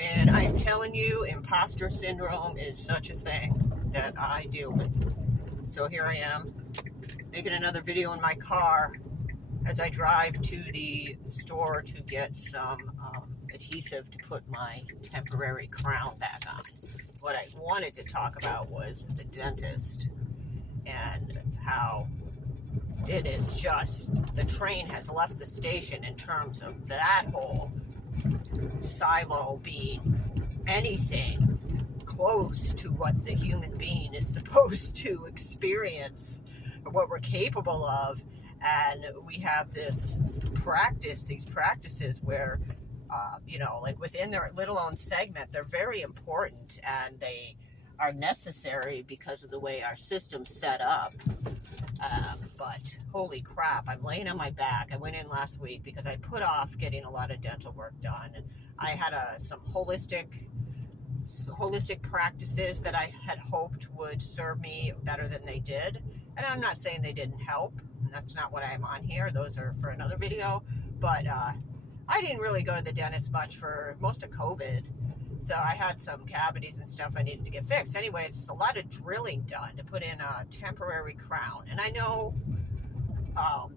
Man, I'm telling you, imposter syndrome is such a thing that I deal with. So here I am, making another video in my car as I drive to the store to get some adhesive to put my temporary crown back on. What I wanted to talk about was the dentist and how it is just, the train has left the station in terms of that whole silo being anything close to what the human being is supposed to experience or what we're capable of. And we have these practices where like within their little own segment, they're very important and they are necessary because of the way our system's set up. But holy crap, I'm laying on my back. I went in last week because I put off getting a lot of dental work done. I had some holistic practices that I had hoped would serve me better than they did. And I'm not saying they didn't help. That's not what I'm on here. Those are for another video. But I didn't really go to the dentist much for most of COVID. So I had some cavities and stuff I needed to get fixed. Anyway, it's a lot of drilling done to put in a temporary crown. And I know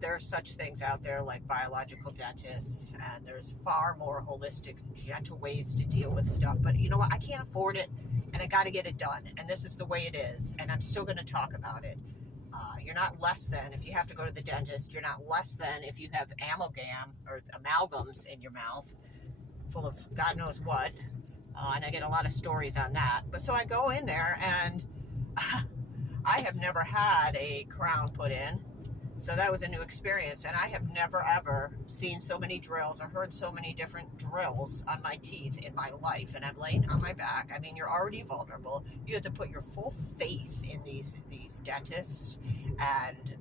there are such things out there like biological dentists, and there's far more holistic, gentle ways to deal with stuff. But you know what? I can't afford it, and I got to get it done. And this is the way it is, and I'm still going to talk about it. You're not less than if you have to go to the dentist. You're not less than if you have amalgams in your mouth full of God knows what. And I get a lot of stories on that. But so I go in there, and I have never had a crown put in. So that was a new experience. And I have never, ever seen so many drills or heard so many different drills on my teeth in my life. And I'm laying on my back. I mean, you're already vulnerable. You have to put your full faith in these dentists. And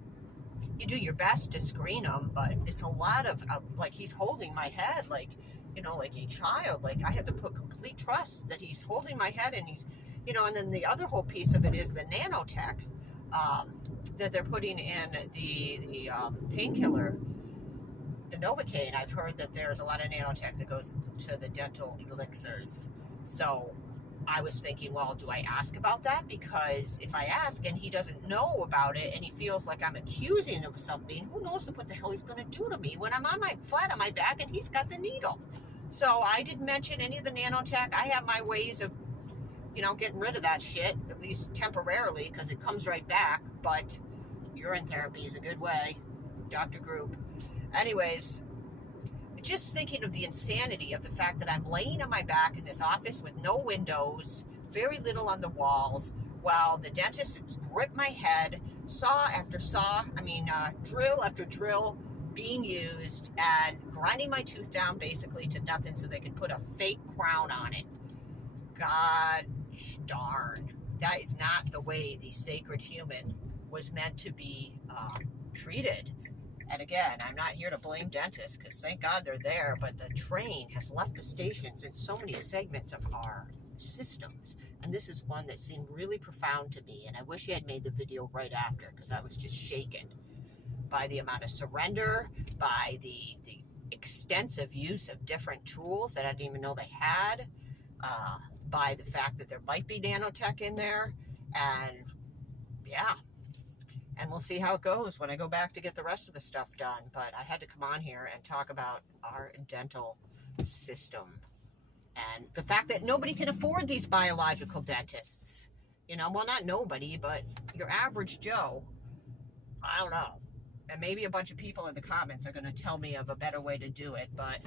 you do your best to screen them. But it's a lot of, like, he's holding my head like a child. Like, I have to put complete trust that he's holding my head, and he's, and then the other whole piece of it is the nanotech that they're putting in the painkiller, the Novocaine. I've heard that there's a lot of nanotech that goes to the dental elixirs. So I was thinking, well, do I ask about that? Because if I ask and he doesn't know about it and he feels like I'm accusing him of something, who knows what the hell he's going to do to me when I'm flat on my back and he's got the needle. So I didn't mention any of the nanotech. I have my ways of, getting rid of that shit, at least temporarily, because it comes right back. But urine therapy is a good way. Dr. Group. Anyways, just thinking of the insanity of the fact that I'm laying on my back in this office with no windows, very little on the walls, while the dentist gripped my head, saw after saw, drill after drill being used, and grinding my tooth down basically to nothing so they can put a fake crown on it. God darn. That is not the way the sacred human was meant to be treated. And again, I'm not here to blame dentists, because thank God they're there, but the train has left the stations in so many segments of our systems. And this is one that seemed really profound to me, and I wish I had made the video right after, because I was just shaken by the amount of surrender, by the extensive use of different tools that I didn't even know they had, by the fact that there might be nanotech in there, and yeah. And we'll see how it goes when I go back to get the rest of the stuff done. But I had to come on here and talk about our dental system and the fact that nobody can afford these biological dentists. Well, not nobody, but your average Joe. I don't know. And maybe a bunch of people in the comments are going to tell me of a better way to do it. But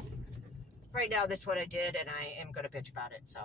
right now, that's what I did, and I am going to bitch about it. So